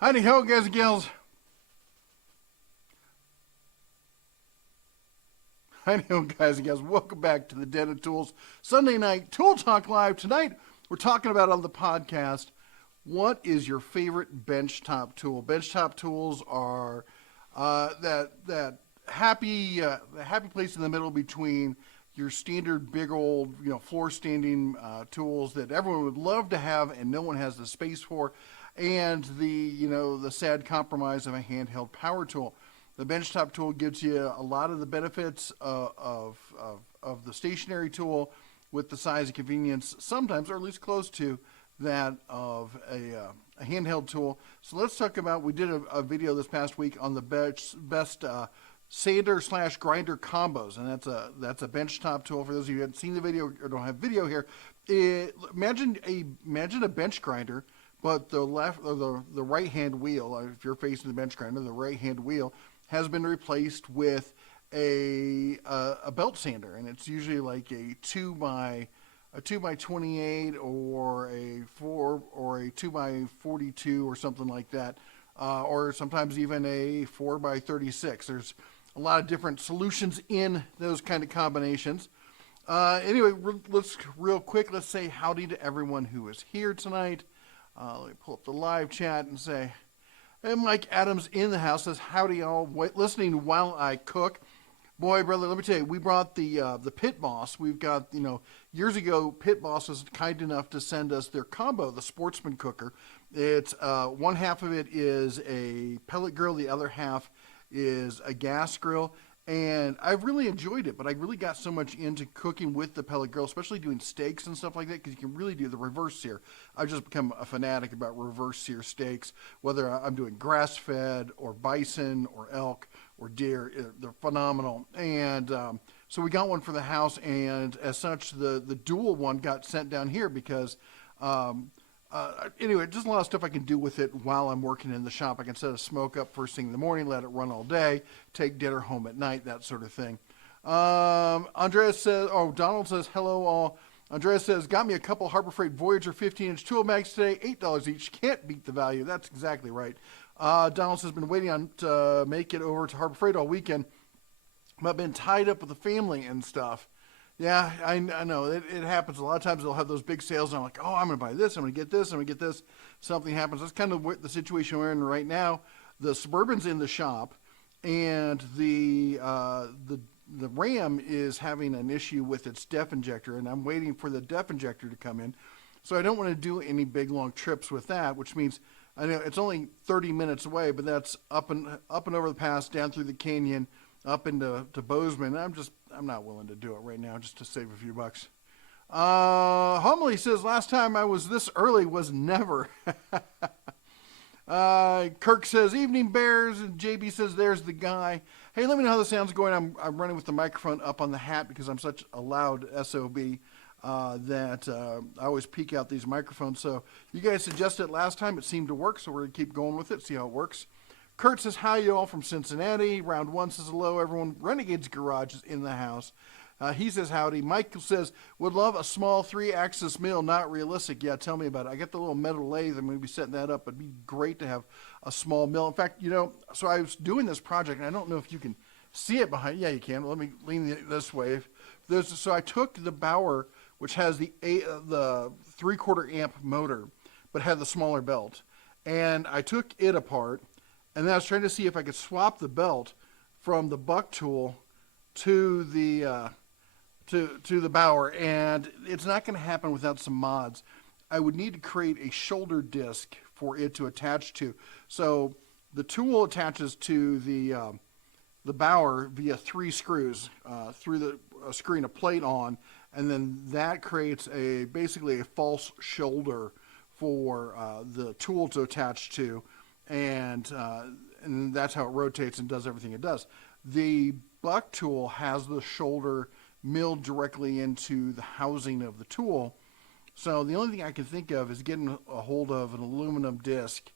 Howdy ho, guys and gals. Howdy ho, guys and gals. Welcome back to the Den of Tools Sunday Night Tool Talk Live. Tonight, we're talking about on the podcast, what is your favorite benchtop tool? Benchtop tools are that happy place in the middle between your standard big old floor standing tools that everyone would love to have and no one has the space for, and the sad compromise of a handheld power tool. The benchtop tool gives you a lot of the benefits of the stationary tool with the size and convenience, sometimes, or at least close to that of a handheld tool. So let's talk about, we did a video this past week on the best sander / grinder combos, and that's a benchtop tool. For those of you who haven't seen the video or don't have video here, imagine a bench grinder, but the left or the right hand wheel, if you're facing the bench grinder, the right hand wheel has been replaced with a belt sander, and it's usually like a 2x28 or a 2x42 or something like that, or sometimes even a 4x36. There's a lot of different solutions in those kind of combinations. Anyway, let's say howdy to everyone who is here tonight. Let me pull up the live chat and say, hey, Mike Adams in the house says, howdy y'all, listening while I cook. Boy, brother, let me tell you, we brought the Pit Boss. We've got, years ago, Pit Boss was kind enough to send us their combo, the Sportsman Cooker. It's one half of it is a pellet grill, the other half is a gas grill, and I've really enjoyed it, but I really got so much into cooking with the pellet grill, especially doing steaks and stuff like that, because you can really do the reverse sear. I've just become a fanatic about reverse sear steaks, whether I'm doing grass-fed or bison or elk or deer. They're phenomenal. And so we got one for the house, and as such, the dual one got sent down here because anyway, just a lot of stuff I can do with it while I'm working in the shop. I can set a smoke up first thing in the morning, let it run all day, take dinner home at night, that sort of thing. Andreas says, Donald says, hello all. Andreas says, got me a couple Harbor Freight Voyager 15-inch tool mags today, $8 each. Can't beat the value. That's exactly right. Donald says, been waiting on to make it over to Harbor Freight all weekend, but been tied up with the family and stuff. Yeah, I know. It happens. A lot of times they'll have those big sales, and I'm like, oh, I'm going to buy this, I'm going to get this, I'm going to get this. Something happens. That's kind of the situation we're in right now. The Suburban's in the shop, and the Ram is having an issue with its def injector, and I'm waiting for the def injector to come in. So I don't want to do any big, long trips with that, which means I know it's only 30 minutes away, but that's up and over the pass, down through the canyon, up into Bozeman. I'm not willing to do it right now just to save a few bucks. Homily says, last time I was this early was never. Kirk says, evening bears, and JB says, there's the guy. Hey, let me know how the sound's going. I'm running with the microphone up on the hat because I'm such a loud SOB that I always peek out these microphones. So you guys suggested last time, it seemed to work, so we're going to keep going with it, see how it works. Kurt says, hi, you all from Cincinnati. Round one says, hello, everyone. Renegade's Garage is in the house. He says, howdy. Michael says, would love a small 3-axis mill, not realistic. Yeah, tell me about it. I got the little metal lathe. I'm going to be setting that up. It'd be great to have a small mill. In fact, so I was doing this project, and I don't know if you can see it behind. Yeah, you can. Let me lean this way. So I took the Bauer, which has the 3/4 amp motor, but had the smaller belt, and I took it apart. And then I was trying to see if I could swap the belt from the buck tool to the to the Bauer, and it's not going to happen without some mods. I would need to create a shoulder disc for it to attach to. So the tool attaches to the Bauer via 3 screws through the screwing a plate on, and then that creates basically a false shoulder for the tool to attach to. And that's how it rotates and does everything it does. The buck tool has the shoulder milled directly into the housing of the tool. So the only thing I can think of is getting a hold of an aluminum disc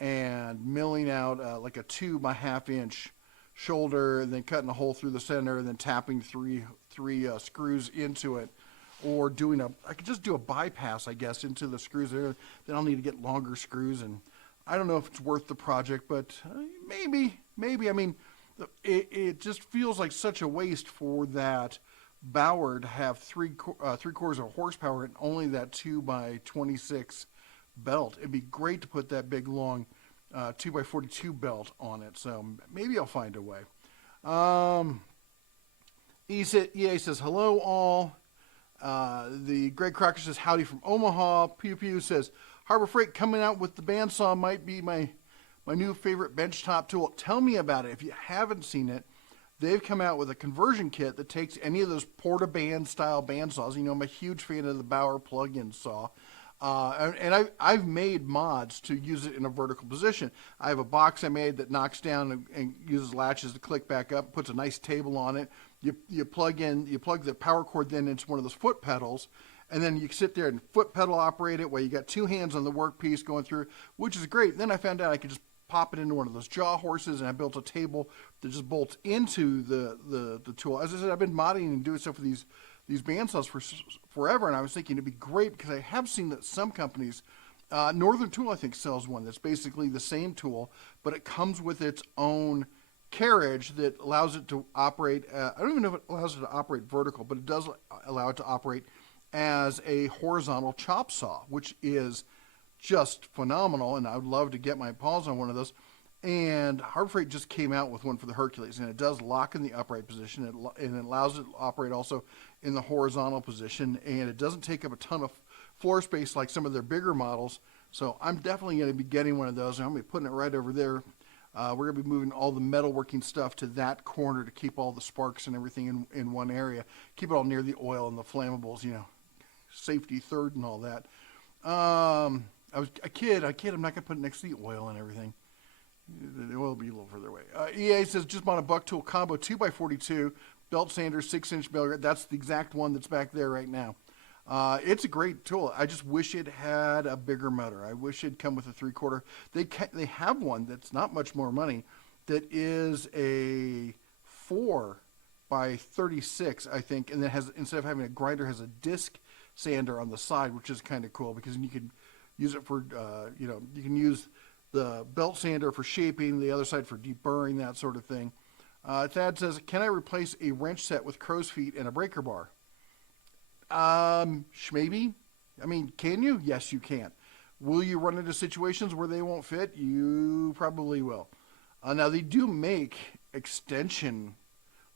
and milling out like a 2.5 inch shoulder, and then cutting a hole through the center, and then tapping three screws into it. Or I could just do a bypass, I guess, into the screws there. Then I'll need to get longer screws and I don't know if it's worth the project, but maybe. I mean, it just feels like such a waste for that Bower to have three-quarters of horsepower and only that 2x26 belt. It'd be great to put that big, long 2x42 belt on it. So maybe I'll find a way. EA says, hello all. The Greg Crocker says, howdy from Omaha. Pew Pew says, Harbor Freight coming out with the bandsaw might be my new favorite benchtop tool. Tell me about it. If you haven't seen it, they've come out with a conversion kit that takes any of those porta-band style bandsaws. You know, I'm a huge fan of the Bower plug-in saw. And I've made mods to use it in a vertical position. I have a box I made that knocks down and uses latches to click back up, puts a nice table on it. You plug the power cord then into one of those foot pedals, and then you sit there and foot pedal operate it while you got two hands on the workpiece going through, which is great. Then I found out I could just pop it into one of those jaw horses, and I built a table that just bolts into the tool. As I said, I've been modding and doing stuff for these bandsaws for forever, and I was thinking it'd be great because I have seen that some companies, Northern Tool I think sells one that's basically the same tool, but it comes with its own carriage that allows it to operate. I don't even know if it allows it to operate vertical, but it does allow it to operate as a horizontal chop saw, which is just phenomenal, and I would love to get my paws on one of those. And Harbor Freight just came out with one for the Hercules, and it does lock in the upright position, and it allows it to operate also in the horizontal position, and it doesn't take up a ton of floor space like some of their bigger models. So I'm definitely going to be getting one of those, and I'm going to be putting it right over there. We're going to be moving all the metalworking stuff to that corner to keep all the sparks and everything in one area. Keep it all near the oil and the flammables, you know, safety third and all that. I was a kid. I'm not going to put it next to the oil and everything. The oil will be a little further away. EA says, just bought a Buck Tool combo 2x42, belt sander, 6-inch belt. That's the exact one that's back there right now. It's a great tool. I just wish it had a bigger motor. I wish it'd come with a 3/4. They have one that's not much more money that is a 4x36, I think, and then has, instead of having a grinder, has a disc sander on the side, which is kind of cool because you can use it for, you can use the belt sander for shaping, the other side for deburring, that sort of thing. Thad says, can I replace a wrench set with crow's feet and a breaker bar? Maybe. I mean, can you? Yes, you can. Will you run into situations where they won't fit? You probably will. Now, they do make extension,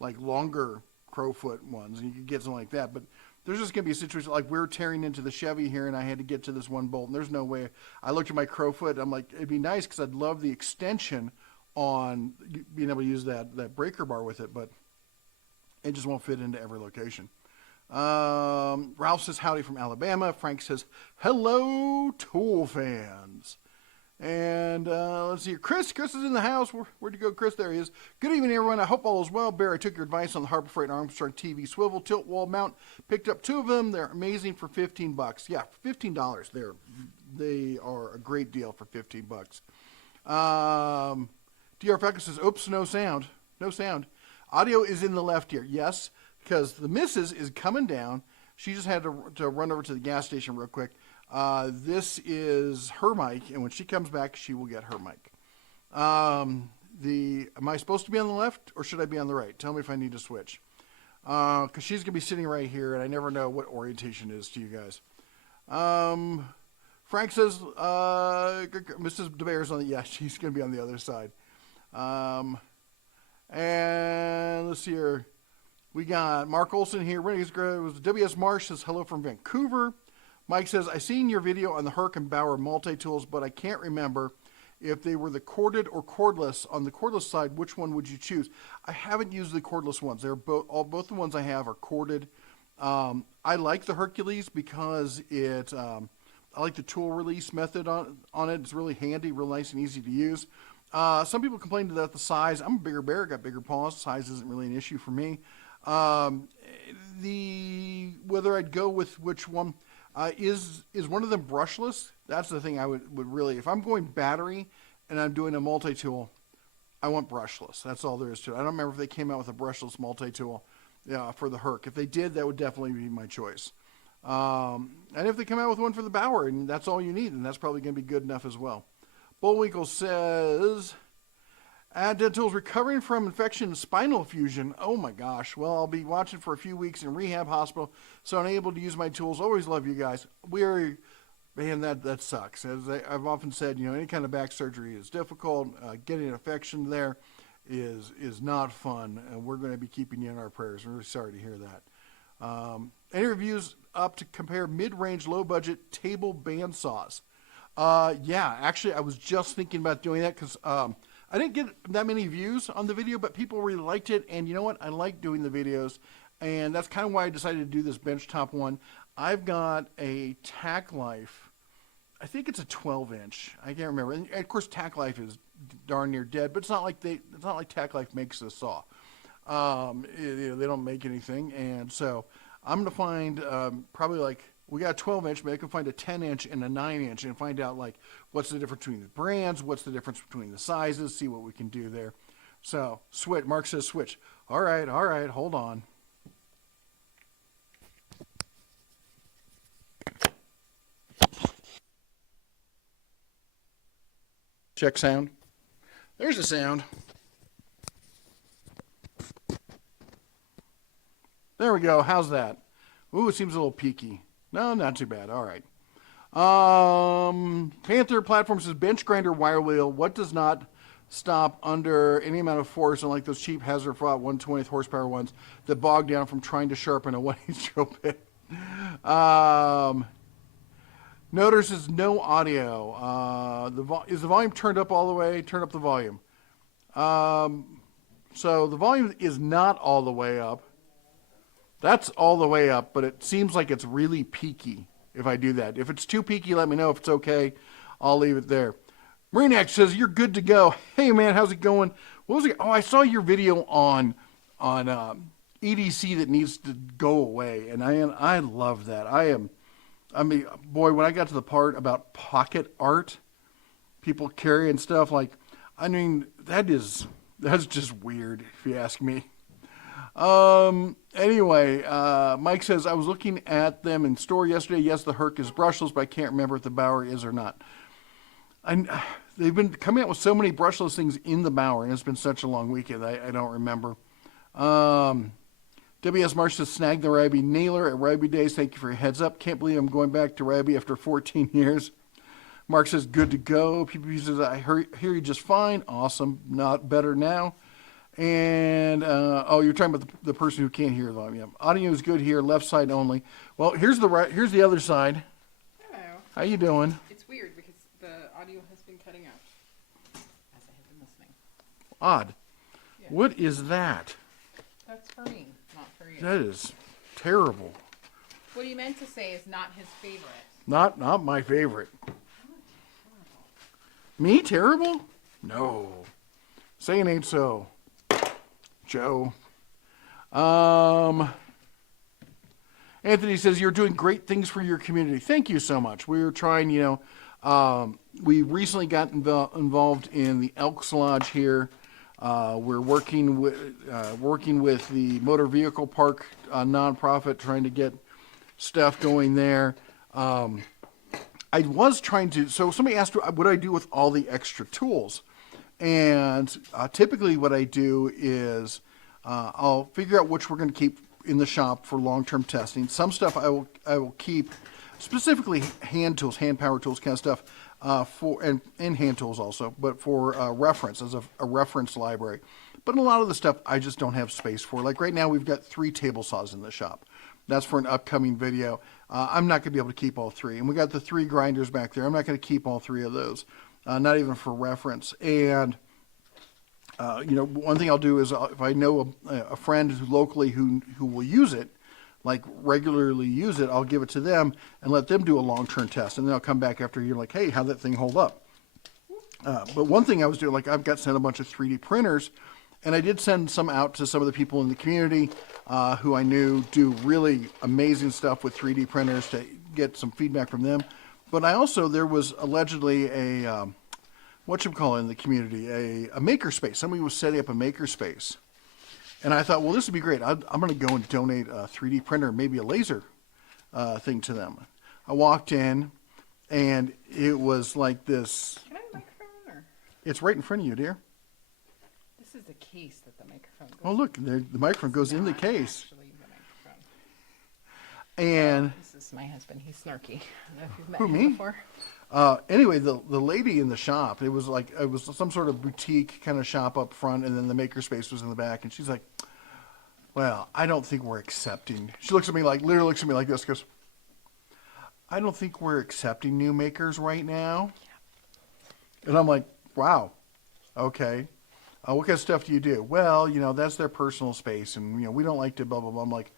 like longer crowfoot ones, and you can get something like that, but there's just going to be a situation like we're tearing into the Chevy here, and I had to get to this one bolt, and there's no way. I looked at my crowfoot, I'm like, it'd be nice because I'd love the extension on being able to use that breaker bar with it, but it just won't fit into every location. Ralph says, howdy from Alabama. Frank says, hello, tool fans. And let's see here. Chris is in the house. Where'd you go, Chris? There he is. Good evening, everyone. I hope all is well. Bear, I took your advice on the Harbor Freight Armstrong TV swivel tilt wall mount. Picked up 2 of them. They're amazing for $15. Yeah, for $15. They are a great deal for $15. DR Falcon says, oops, no sound. No sound. Audio is in the left ear. Yes, because the missus is coming down. She just had to run over to the gas station real quick. This is her mic, and when she comes back, she will get her mic. Am I supposed to be on the left, or should I be on the right? Tell me if I need to switch. Because she's going to be sitting right here, and I never know what orientation is to you guys. Frank says, Mrs. DeBear's on the, yeah, she's going to be on the other side. And let's see here. We got Mark Olson here. It was WS Marsh says, hello from Vancouver. Mike says, I seen your video on the Herc and Bower multi-tools, but I can't remember if they were the corded or cordless. On the cordless side, which one would you choose? I haven't used the cordless ones. They're both the ones I have are corded. I like the Hercules because I like the tool release method on it. It's really handy, real nice and easy to use. Some people complain about the size. I'm a bigger bear, got bigger paws. Size isn't really an issue for me. Whether I'd go with which one, is one of them brushless? That's the thing I would really, if I'm going battery and I'm doing a multi-tool, I want brushless. That's all there is to it. I don't remember if they came out with a brushless multi-tool for the Herc. If they did, that would definitely be my choice. And if they come out with one for the Bower, and that's all you need, and that's probably going to be good enough as well. Bullwinkle says, Dental's recovering from infection and spinal fusion. Oh my gosh. Well, I'll be watching for a few weeks in rehab hospital, so unable to use my tools. Always love you guys. Man, that sucks. As I've often said, any kind of back surgery is difficult. Getting an infection there is not fun, and we're going to be keeping you in our prayers. I'm really sorry to hear that. Any reviews up to compare mid-range, low-budget table bandsaws? Yeah, actually, I was just thinking about doing that because I didn't get that many views on the video, but people really liked it. And you know what? I like doing the videos, and that's kind of why I decided to do this benchtop one. I've got a Tack Life. I think it's a 12-inch. I can't remember. And of course, Tack Life is darn near dead, but it's not like Tack Life makes a saw. They don't make anything, and so I'm gonna find probably like. We got a 12-inch, but I can find a 10-inch and a 9-inch and find out, like, what's the difference between the brands, what's the difference between the sizes, see what we can do there. So, switch. Mark says switch. All right, hold on. Check sound. There's the sound. There we go. How's that? Ooh, it seems a little peaky. No, not too bad. All right. Panther Platform says bench grinder wire wheel. What does not stop under any amount of force, unlike those cheap Hazard fought 1/20th horsepower ones that bog down from trying to sharpen a 1/8 drill bit? Notice is no audio. Is the volume turned up all the way? Turn up the volume. So the volume is not all the way up. That's all the way up, but it seems like it's really peaky if I do that. If it's too peaky, let me know. If it's okay, I'll leave it there. Marinak says, you're good to go. Hey, man, how's it going? What was it? Oh, I saw your video on EDC that needs to go away, and I love that. Boy, when I got to the part about pocket art, people carrying stuff, that's just weird, if you ask me. Anyway, Mike says, I was looking at them in store yesterday. Yes, the Herc is brushless, but I can't remember if the Bauer is or not. They've been coming out with so many brushless things in the Bauer, and it's been such a long weekend, I don't remember. WS Marsh says, snag the Ribey nailer at Ribey Days. Thank you for your heads up. Can't believe I'm going back to Ribey after 14 years. Mark says, good to go. PPP says, I hear you just fine. Awesome. Not better now. And, you're talking about the person who can't hear the volume. Yeah. Audio is good here, left side only. Well, here's the other side. Hello. How you doing? It's weird because the audio has been cutting out as I have been listening. Odd. Yeah. What is that? That's for me, not for you. That is terrible. What he meant to say is not his favorite. Not my favorite. Me terrible? No. Saying ain't so. Joe. Anthony says, you're doing great things for your community. Thank you so much. We're trying, we recently got involved in the Elks Lodge here. We're working with the motor vehicle park nonprofit, trying to get stuff going there. I was trying to, so somebody asked what I do with all the extra tools. And typically what I do is I'll figure out which we're going to keep in the shop for long-term testing. Some stuff I will keep, specifically hand tools, hand power tools kind of stuff, and hand tools also, but for reference, as a reference library. But a lot of the stuff I just don't have space for. Like right now we've got 3 table saws in the shop. That's for an upcoming video. I'm not going to be able to keep all 3. And we got the 3 grinders back there. I'm not going to keep all 3 of those. Not even for reference. And, one thing I'll do is if I know a friend locally who will use it, like regularly use it, I'll give it to them and let them do a long-term test. And then I'll come back after a year like, hey, how'd that thing hold up? But one thing I was doing, like I've got sent a bunch of 3D printers, and I did send some out to some of the people in the community who I knew do really amazing stuff with 3D printers to get some feedback from them. But there was allegedly a, in the community, a makerspace. Somebody was setting up a makerspace. And I thought, well, this would be great. I'm going to go and donate a 3D printer, maybe a laser thing to them. I walked in, and it was like this. Can I have a microphone It's right in front of you, dear. This is the case that the microphone goes Oh, look, the microphone goes in the not case. actually the microphone. And This is my husband. He's snarky. I don't know if you've met Who, him me? before. anyway, the lady in the shop, it was some sort of boutique kind of shop up front, and then the makerspace was in the back. And she's like, "Well, I don't think we're accepting." She looks at me like, literally looks at me like this, goes, "I don't think we're accepting new makers right now." And I'm like, "Wow, okay. What kind of stuff do you do?" "Well, that's their personal space, and we don't like to blah blah blah." I'm like,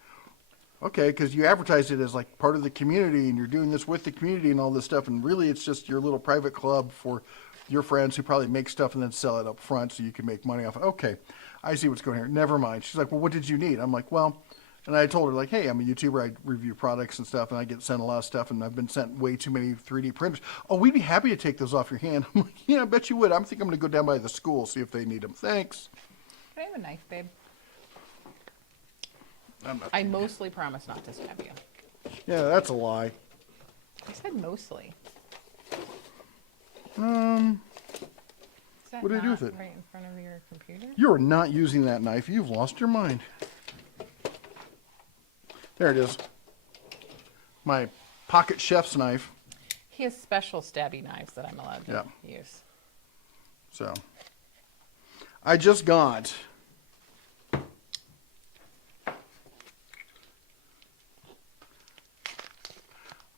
"Okay," because you advertise it as like part of the community, and you're doing this with the community and all this stuff, and really it's just your little private club for your friends who probably make stuff and then sell it up front so you can make money off it. Okay, I see what's going here. Never mind. She's like, "Well, what did you need?" I'm like, "Well," and I told her, like, "Hey, I'm a YouTuber. I review products and stuff, and I get sent a lot of stuff, and I've been sent way too many 3D printers." "Oh, we'd be happy to take those off your hand." I'm like, "Yeah, I bet you would. I think I'm going to go down by the school, see if they need them. Thanks." Can I have a knife, babe? I'm not, I mostly promise not to stab you. yeah, that's a lie. I said mostly. Is that What do you do not with it? right in front of your computer? You are not using that knife. You've lost your mind. There it is. My pocket chef's knife. He has special stabby knives that I'm allowed to use. So, I just got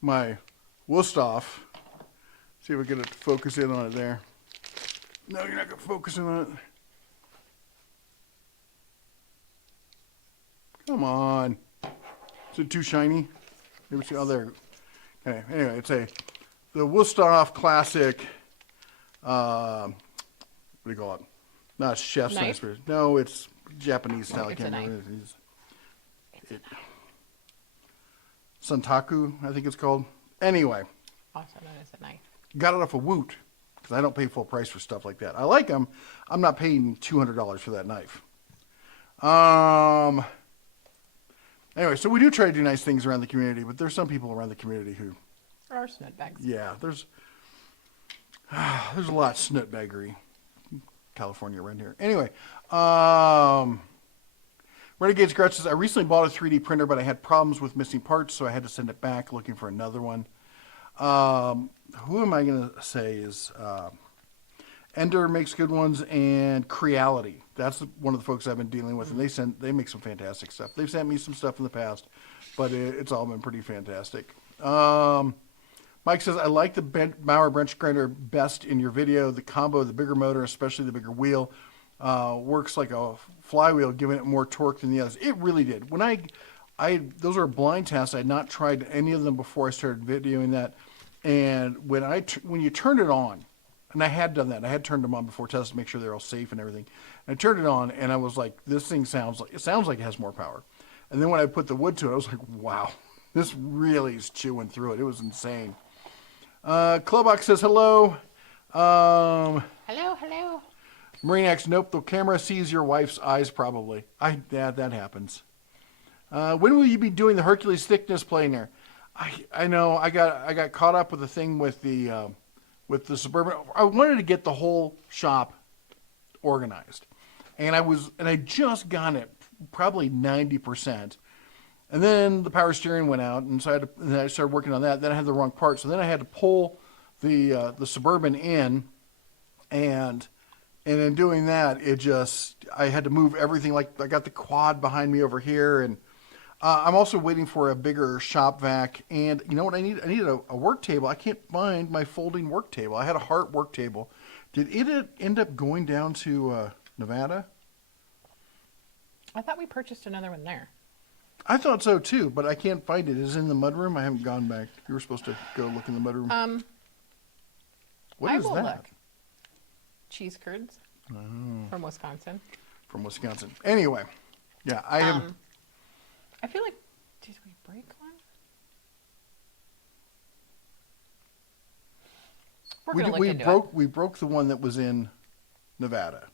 my Wusthof. See if we get it to focus in on it there. No, you're not going to focus in on it. Come on. Is it too shiny? Maybe see, oh, there. Okay, anyway, it's the Wusthof Classic, what do you call it? Not chef's knife. No, it's Japanese style. I It's a can't knife. remember what it is. Santaku, I think it's called. Anyway, Also known as a knife. got it off of Woot, because I don't pay full price for stuff like that. I like them. I'm not paying $200 for that knife. Anyway, so we do try to do nice things around the community, but there's some people around the community who, There are snutbags. yeah, there's a lot of snutbaggery. California around here. Anyway, Renegade's Gretch says, "I recently bought a 3D printer, but I had problems with missing parts, so I had to send it back looking for another one." Who am I going to say is Ender makes good ones, and Creality. That's one of the folks I've been dealing with, and they make some fantastic stuff. They've sent me some stuff in the past, but it's all been pretty fantastic. Mike says, "I like the Mauer bench grinder best in your video. The combo, the bigger motor, especially the bigger wheel, works like a flywheel, giving it more torque than the others." It really did. When those are blind tests. I had not tried any of them before I started videoing that. And when you turn it on, and I had done that, I had turned them on before tests to make sure they're all safe and everything. And I turned it on, and I was like, this thing sounds like it has more power. And then when I put the wood to it, I was like, wow, this really is chewing through it. It was insane. Clubox says hello. Hello. Marine X, nope, the camera sees your wife's eyes probably. That happens. When will you be doing the Hercules thickness plane there? I know I got caught up with the thing with the Suburban. I wanted to get the whole shop organized. And I just got it probably 90%. And then the power steering went out, and so I started working on that. Then I had the wrong part, so then I had to pull the Suburban in, and in doing that, I had to move everything. Like I got the quad behind me over here, and I'm also waiting for a bigger shop vac. And you know what I need? I need a work table. I can't find my folding work table. I had a Hart work table. Did it end up going down to Nevada? I thought we purchased another one there. I thought so too, but I can't find it. Is it in the mudroom? I haven't gone back. You were supposed to go look in the mudroom. What is I will that? look. Cheese curds from Wisconsin. From Wisconsin. Anyway, yeah, I am. I feel like, did we break one? We're gonna look into it. We broke the one that was in Nevada,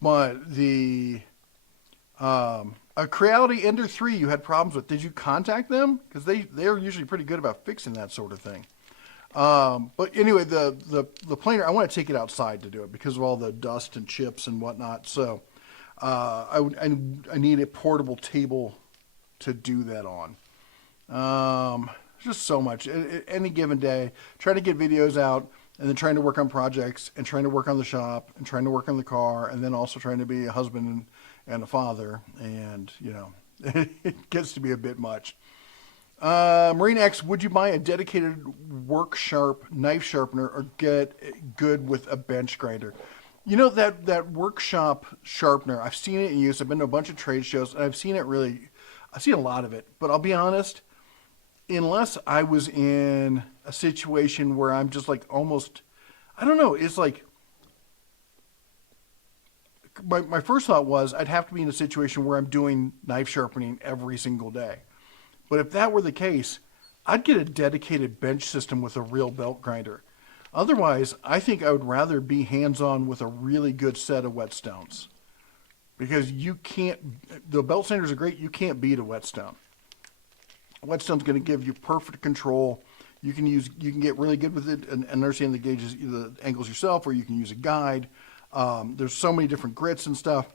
but the a Creality Ender 3 you had problems with. Did you contact them? Because they're usually pretty good about fixing that sort of thing. But anyway, the planer, I want to take it outside to do it because of all the dust and chips and whatnot. So I need a portable table to do that on. Just so much. Any given day, trying to get videos out, and then trying to work on projects, and trying to work on the shop, and trying to work on the car, and then also trying to be a husband and a father. And, it gets to be a bit much. Marine X, would you buy a dedicated knife sharpener or get good with a bench grinder? That workshop sharpener, I've seen it in use. I've been to a bunch of trade shows, and I've seen a lot of it. But I'll be honest, unless I was in a situation where I'm just like almost, I don't know, it's like, my first thought was I'd have to be in a situation where I'm doing knife sharpening every single day. But if that were the case, I'd get a dedicated bench system with a real belt grinder. Otherwise, I think I would rather be hands-on with a really good set of whetstones. Because the belt sanders are great, you can't beat a whetstone. A whetstone's going to give you perfect control. You can get really good with it and understand the angles yourself, or you can use a guide. There's so many different grits and stuff.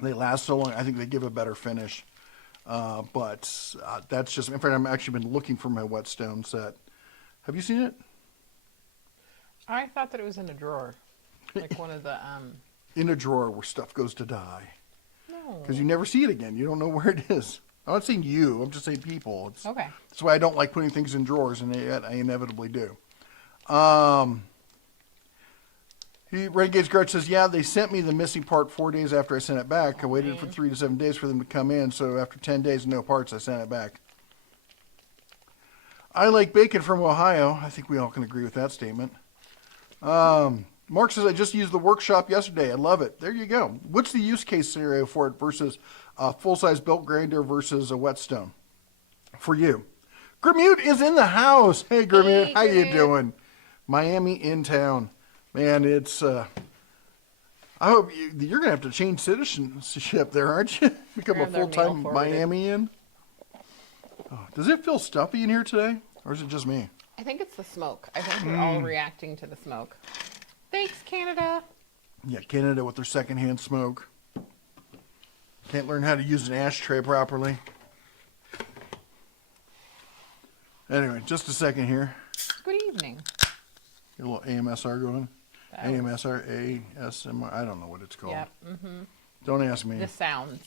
They last so long. I think they give a better finish. But that's just, in fact, I've actually been looking for my whetstone set. Have you seen it? I thought that it was in a drawer. Like one of the, In a drawer where stuff goes to die. No. Because you never see it again. You don't know where it is. I'm not saying you. I'm just saying people. Okay. That's why I don't like putting things in drawers, and yet I inevitably do. Renegade's Garage says, yeah, they sent me the missing part 4 days after I sent it back. I waited for 3 to 7 days for them to come in, so after 10 days and no parts, I sent it back. I like bacon from Ohio. I think we all can agree with that statement. Mark says, I just used the workshop yesterday. I love it. There you go. What's the use case scenario for it versus a full-size belt grinder versus a whetstone for you? Grimute is in the house. Hey, Grimute. Hey, how you Grimute. doing? Miami in town. Man, it's, I hope you're going to have to change citizenship there, aren't you? Become a Grab their full-time mail forwarded. Miamian. Oh, does it feel stuffy in here today? Or is it just me? I think it's the smoke. I think we're all reacting to the smoke. Thanks, Canada. Yeah, Canada with their secondhand smoke. Can't learn how to use an ashtray properly. Anyway, just a second here. Good evening. Get a little AMSR going. That was- AMSR, ASMR, I don't know what it's called. Yep. Mm-hmm. Don't ask me. The sounds.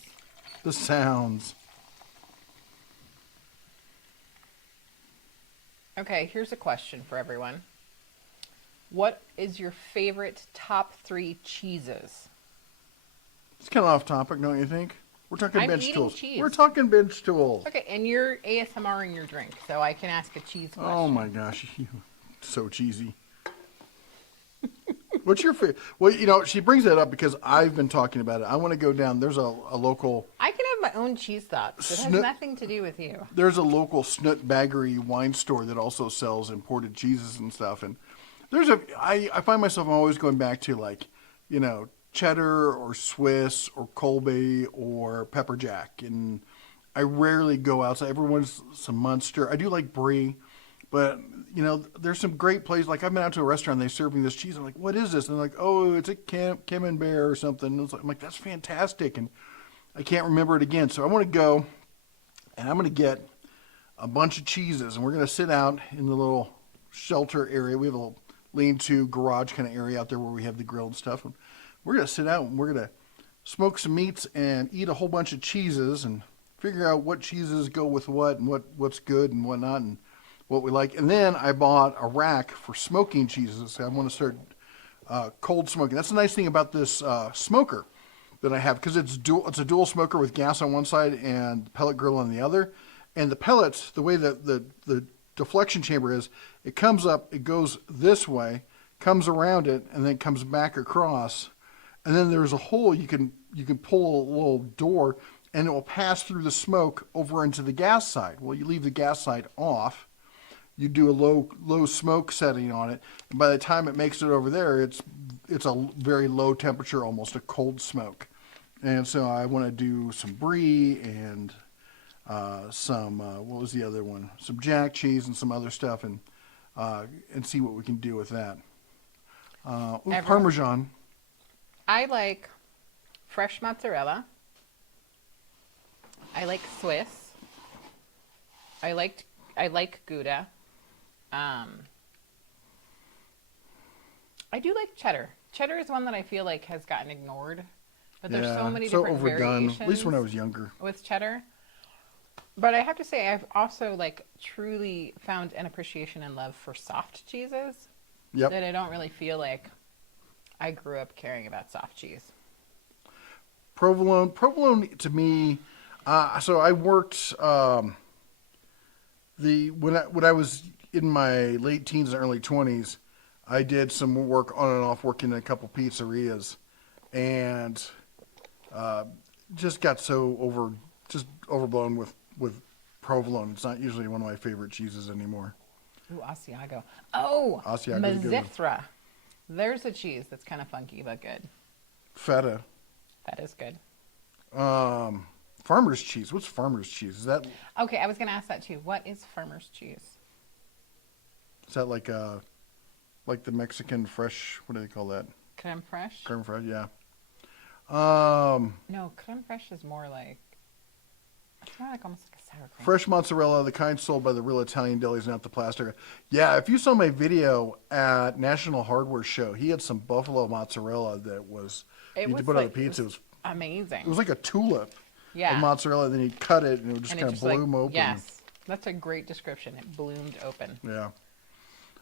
The sounds. Okay, here's a question for everyone. What is your favorite top 3 cheeses? It's kind of off topic, don't you think? We're talking I'm bench eating tools. cheese. We're talking bench tools. Okay, and you're ASMR in your drink, so I can ask a cheese question. Oh my gosh, you so cheesy. What's your favorite? Well, she brings that up because I've been talking about it. I want to go down. There's a local. I can have my own cheese thoughts. It has Snook- nothing to do with you. There's a local Snootbaggery wine store that also sells imported cheeses and stuff. And I find myself always going back to cheddar or Swiss or Colby or pepper jack. And I rarely go outside. Everyone's some Munster. I do like brie. But, there's some great places. Like, I've been out to a restaurant, and they serve me this cheese. I'm like, what is this? And they're like, oh, it's a camembert or something. And I'm like, that's fantastic. And I can't remember it again. So I want to go, and I'm going to get a bunch of cheeses. And we're going to sit out in the little shelter area. We have a little lean-to garage kind of area out there where we have the grilled stuff. And we're going to sit out, and we're going to smoke some meats and eat a whole bunch of cheeses and figure out what cheeses go with what and what's good and whatnot. And what we like. And then I bought a rack for smoking cheeses. I want to start cold smoking. That's the nice thing about this smoker that I have, because it's a dual smoker with gas on one side and pellet grill on the other. And the pellets, the way that the deflection chamber is, it comes up, it goes this way, comes around it, and then comes back across. And then there's a hole you can pull a little door, and it will pass through the smoke over into the gas side. Well, you leave the gas side off. You do a low smoke setting on it, and by the time it makes it over there, it's a very low temperature, almost a cold smoke. And so I want to do some brie and some what was the other one? Some jack cheese and some other stuff. And and see what we can do with that. Everyone- Parmesan. I like fresh mozzarella. I like Swiss. I like Gouda. I do like cheddar. Cheddar is one that I feel like has gotten ignored, but there's so many different variations. At least when I was younger. With cheddar. But I have to say, I've also like truly found an appreciation and love for soft cheeses. Yep. That I don't really feel like I grew up caring about soft cheese. Provolone. Provolone to me. So I worked when I was in my late teens and early 20s. I did some work on and off working in a couple pizzerias, and just got so overblown with provolone. It's not usually one of my favorite cheeses anymore. Ooh, Asiago. Oh, Asiago's a good one. Mazithra. There's a cheese that's kind of funky but good. Feta. That is good. Farmer's cheese. What's farmer's cheese? Is that Okay, I was going to ask that too. What is farmer's cheese? like the Mexican fresh? What do they call that? Creme fraiche? Creme fraiche. Yeah. No, creme fraiche is more like, it's more like almost like a sour cream. Fresh mozzarella, the kind sold by the real Italian delis, not the plastic. Yeah, if you saw my video at National Hardware Show, he had some buffalo mozzarella that was It you was put on a like- pizza. it was amazing. It was like a tulip Yeah. of mozzarella. Then he cut it, and it just And kind it of just like, bloom open. yes, that's a great description. It bloomed open. Yeah.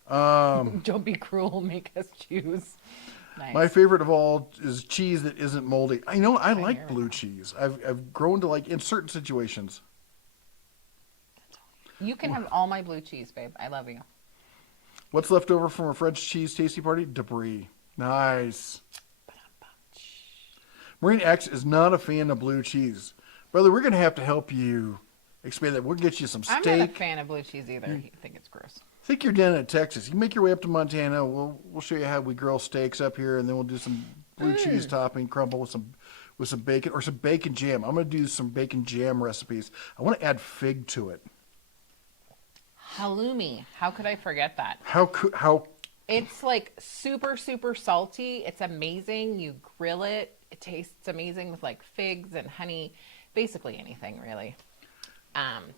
Don't be cruel, make us choose. Nice. My favorite of all is cheese that isn't moldy. I know I like hear blue cheese. I've grown to like in certain situations. You can have all my blue cheese, babe. I love you. What's left over from a French cheese tasty party? Debris. Nice. Marine X is not a fan of blue cheese. Brother, we're going to have to help you expand that. We'll get you some steak. I'm not a fan of blue cheese either. I think it's gross. Think you're down in Texas. You make your way up to Montana. We'll show you how we grill steaks up here, and then we'll do some blue cheese topping, crumble with some bacon or some bacon jam. I'm going to do some bacon jam recipes. I want to add fig to it. Halloumi. How could I forget that? How It's like super, super salty. It's amazing. You grill it. It tastes amazing with like figs and honey. Basically anything, really.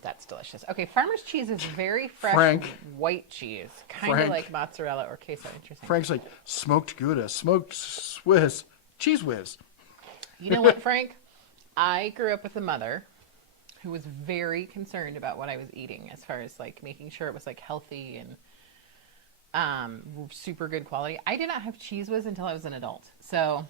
That's delicious. Okay, farmer's cheese is very fresh Frank. white cheese. Kind of Frank. like mozzarella or queso. Interesting. Frank's like smoked Gouda, smoked Swiss, cheese whiz. You know what, Frank? I grew up with a mother who was very concerned about what I was eating as far as like making sure it was like healthy and super good quality. I did not have Cheese Whiz until I was an adult. So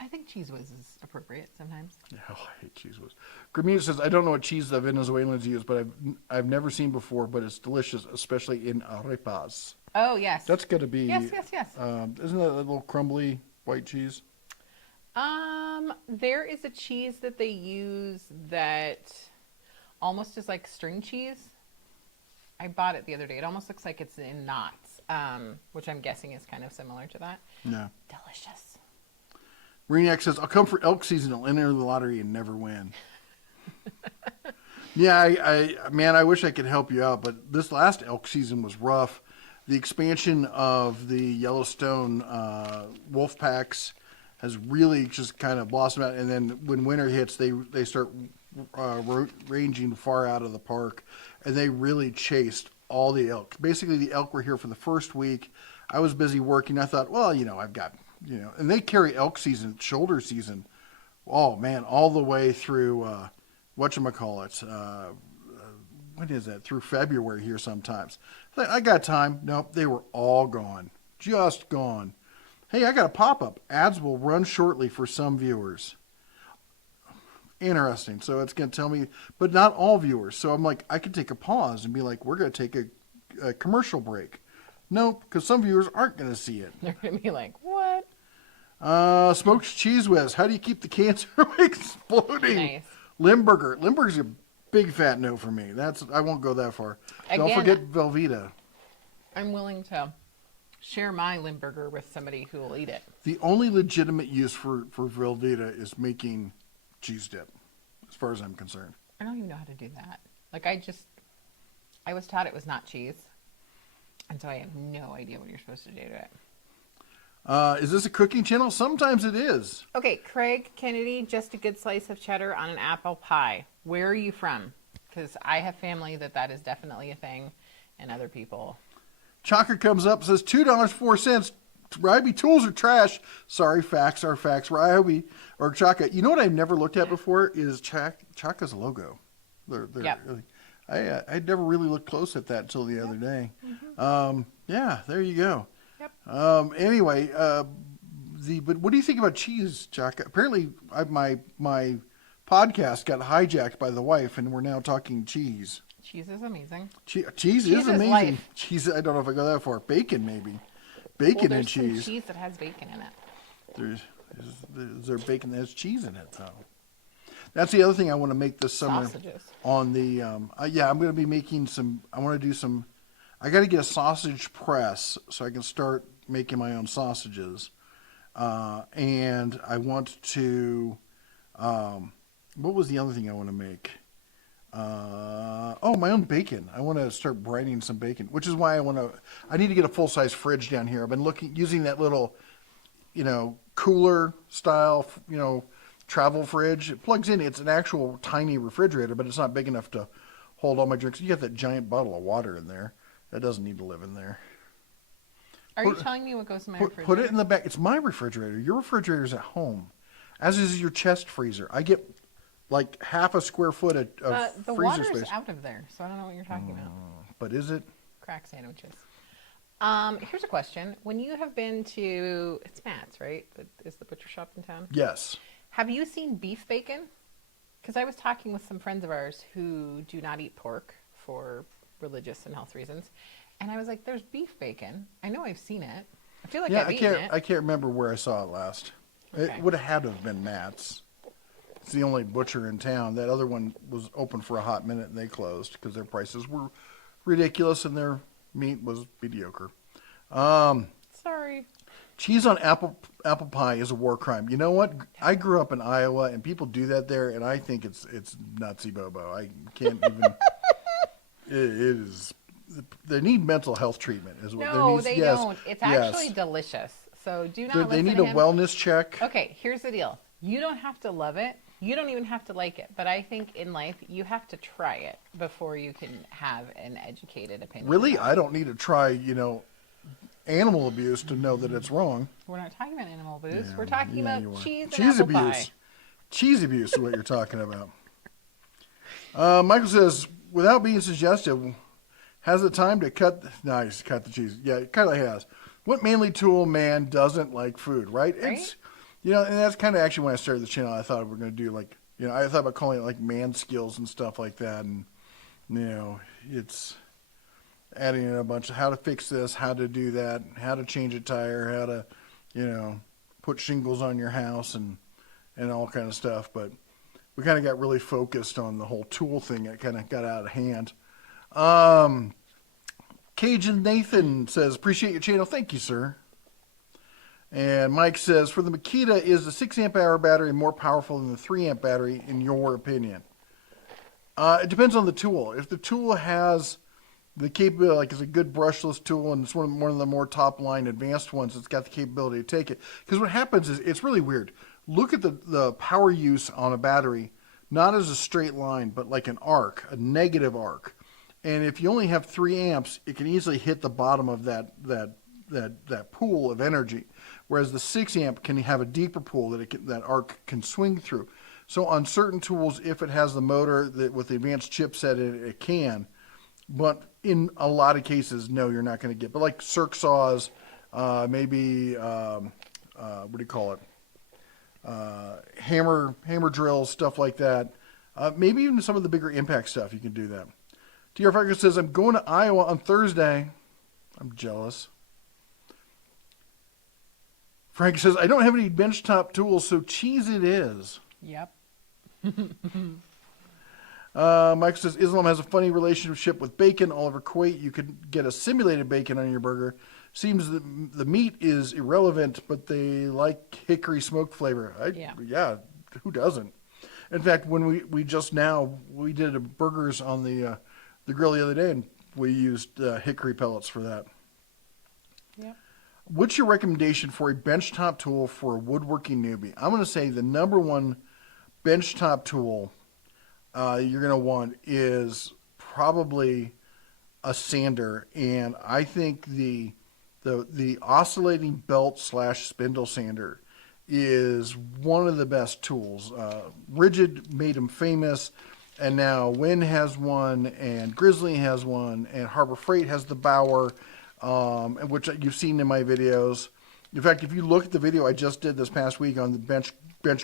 I think Cheese Whiz is appropriate sometimes. Yeah, I hate cheese whiz. Gramina says, I don't know what cheese the Venezuelans use, but I've never seen before, but it's delicious, especially in arepas. Oh, yes. That's got to be... Yes. Isn't that a little crumbly white cheese? There is a cheese that they use that almost is like string cheese. I bought it the other day. It almost looks like it's in knots, which I'm guessing is kind of similar to that. No. Delicious. Mariniac says, I'll come for elk season. I'll enter the lottery and never win. Yeah, I wish I could help you out, but this last elk season was rough. The expansion of the Yellowstone wolf packs has really just kind of blossomed out. And then when winter hits, they start ranging far out of the park, and they really chased all the elk. Basically, the elk were here for the first week. I was busy working. I thought, well, I've got, and they carry elk season, shoulder season. Oh man, all the way through whatchamacallit. When is that? Through February here sometimes. I got time. Nope, they were all gone. Just gone. Hey, I got a pop-up. Ads will run shortly for some viewers. Interesting. So it's going to tell me, but not all viewers. So I'm like, I could take a pause and be like, we're going to take a commercial break. Nope, because some viewers aren't going to see it. They're going to be like, what? Smoked cheese whiz. How do you keep the cancer exploding? Nice. Limburger. Limburger's a big fat no for me. I won't go that far. Don't Again, forget Velveeta. I'm willing to share my Limburger with somebody who will eat it. The only legitimate use for Velveeta is making cheese dip, as far as I'm concerned. I don't even know how to do that. Like I was taught it was not cheese. And so I have no idea what you're supposed to do to it. Is this a cooking channel? Sometimes it is. Okay, Craig Kennedy, just a good slice of cheddar on an apple pie. Where are you from? Because I have family that is definitely a thing, and other people. Chaka comes up and says $2.04. Ryobi tools are trash. Sorry, facts are facts. Ryobi or Chaka. You know what I've never looked at before is Chaka's logo. Yep. I never really looked close at that until the other day. Mm-hmm. Yeah, there you go. Yep. Anyway, but what do you think about cheese, Chaka? Apparently, my podcast got hijacked by the wife, and we're now talking cheese. Cheese is amazing. Cheese is amazing. Life. Cheese. I don't know if I go that far. Bacon, maybe. Bacon and cheese. There's cheese that has bacon in it. Is there bacon that has cheese in it, though? That's the other thing I want to make this summer. Sausages. On the I'm going to be making some. I want to do some. I got to get a sausage press so I can start making my own sausages, and I want to. What was the other thing I want to make? My own bacon. I want to start brining some bacon, which is why I need to get a full-size fridge down here. I've been using that little, cooler style, travel fridge. It plugs in. It's an actual tiny refrigerator, but it's not big enough to hold all my drinks. You got that giant bottle of water in there. That doesn't need to live in there. Are you telling me what goes in my refrigerator? Put it in the back. It's my refrigerator. Your refrigerator's at home, as is your chest freezer. I get like half a square foot of the freezer water's space. out of there, so I don't know what you're talking about. But is it? Crack sandwiches. Here's a question. When you have been to, it's Matt's, right? Is the butcher shop in town? Yes. Have you seen beef bacon? Because I was talking with some friends of ours who do not eat pork for religious and health reasons. And I was like, there's beef bacon. I know I've seen it. I feel like I've eaten it. I can't remember where I saw it last. Okay. It would have had to have been Matt's. It's the only butcher in town. That other one was open for a hot minute and they closed because their prices were ridiculous and their meat was mediocre. Sorry. Cheese on apple pie is a war crime. You know what? I grew up in Iowa and people do that there, and I think it's nutsy bobo. I can't even. It is. They need mental health treatment. Is what No, they don't. It's actually delicious. So do not. They need to a him. wellness check. Okay, here's the deal. You don't have to love it. You don't even have to like it. But I think in life, you have to try it before you can have an educated opinion. Really? I don't need to try, animal abuse to know that it's wrong. We're not talking about animal abuse. We're talking about cheese and cheese apple abuse. pie. Cheese abuse is what you're talking about. Michael says, without being suggestive, has the time to cut the cheese. Yeah, it kind of has. What manly tool man doesn't like food, right? Right? It's, and that's kind of actually when I started the channel, I thought we were going to do I thought about calling it like man skills and stuff like that. And, it's adding in a bunch of how to fix this, how to do that, how to change a tire, how to, put shingles on your house and all kind of stuff. But we kind of got really focused on the whole tool thing. It kind of got out of hand. Cajun Nathan says, appreciate your channel. Thank you, sir. And Mike says, for the Makita, is the 6 amp hour battery more powerful than the 3 amp battery in your opinion? It depends on the tool. If the tool has the capability, like it's a good brushless tool and it's one of the more top line advanced ones, it's got the capability to take it. Because what happens is, it's really weird. Look at the power use on a battery, not as a straight line, but like an arc, a negative arc. And if you only have 3 amps, it can easily hit the bottom of that pool of energy. Whereas the 6 amp can have a deeper pool that arc can swing through. So on certain tools, if it has the motor with the advanced chipset in it, it can. But in a lot of cases, no, you're not going to get. But like circ saws, maybe what do you call it? Hammer drills, stuff like that. Maybe even some of the bigger impact stuff, you can do that. TR Farkas says, I'm going to Iowa on Thursday. I'm jealous. Frank says, I don't have any benchtop tools, so cheese it is. Yep. Mike says, Islam has a funny relationship with bacon. Oliver Quate, you could get a simulated bacon on your burger. Seems that the meat is irrelevant, but they like hickory smoke flavor. Yeah, who doesn't? In fact, when we we did burgers on the grill the other day, and we used hickory pellets for that. Yep. What's your recommendation for a benchtop tool for a woodworking newbie? I'm going to say the number one benchtop tool you're going to want is probably a sander, and I think the oscillating belt / spindle sander is one of the best tools. Rigid made them famous, and now Wynn has one, and Grizzly has one, and Harbor Freight has the Bauer, which you've seen in my videos. In fact, if you look at the video I just did this past week on the bench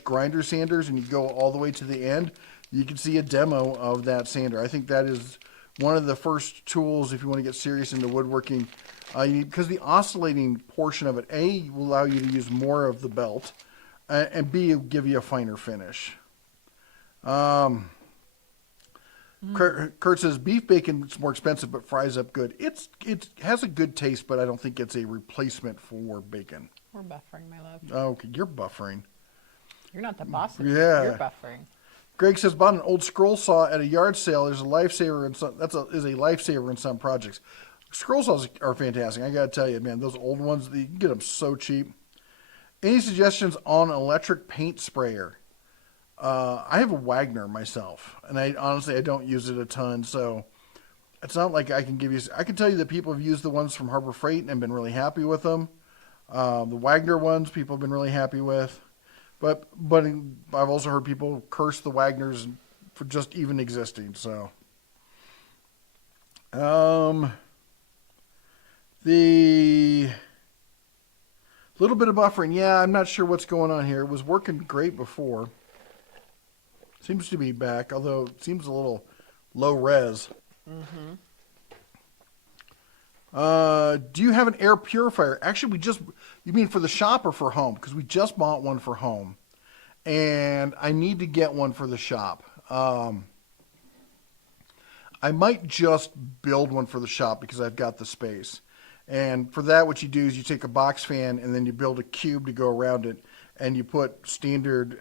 grinder sanders, and you go all the way to the end, you can see a demo of that sander. I think that is one of the first tools if you want to get serious into woodworking, because the oscillating portion of it, A, will allow you to use more of the belt, and B, will give you a finer finish. Kurt says beef bacon is more expensive but fries up good. It has a good taste, but I don't think it's a replacement for bacon. We're buffering, my love. Oh, okay, you're buffering. You're not the boss of Yeah. You're buffering. Greg says bought an old scroll saw at a yard sale. There's a lifesaver in some. Is a lifesaver in some projects. Scroll saws are fantastic. I gotta tell you, man, those old ones, you can get them so cheap. Any suggestions on electric paint sprayer? I have a Wagner myself, and I don't use it a ton, so it's not like I can give you. I can tell you that people have used the ones from Harbor Freight and been really happy with them. The Wagner ones, people have been really happy with. But I've also heard people curse the Wagners for just even existing. So, the little bit of buffering, yeah, I'm not sure what's going on here. It was working great before. Seems to be back, although it seems a little low res. Mm-hmm. Do you have an air purifier? Actually, you mean for the shop or for home? Because we just bought one for home, and I need to get one for the shop. I might just build one for the shop because I've got the space. And for that, what you do is you take a box fan and then you build a cube to go around it, and you put standard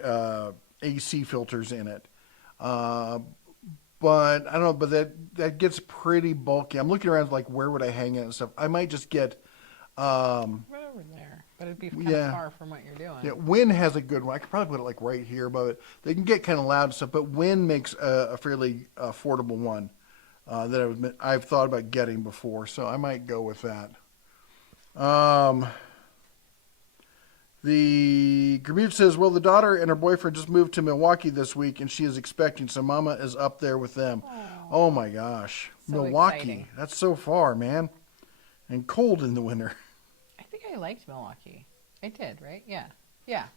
AC filters in it. But I don't know, but that gets pretty bulky. I'm looking around like where would I hang it and stuff. I might just get Right over there. But it'd be kind of far from what you're doing. Yeah, Wynn has a good one. I could probably put it like right here above it. They can get kind of loud and stuff, but Wynn makes a fairly affordable one that I've thought about getting before, so I might go with that. The Gramute says, well, the daughter and her boyfriend just moved to Milwaukee this week, and she is expecting, so Mama is up there with them. Oh my gosh. So Milwaukee. exciting. That's so far, man. And cold in the winter. I think I liked Milwaukee. I did, right? Yeah. Yeah.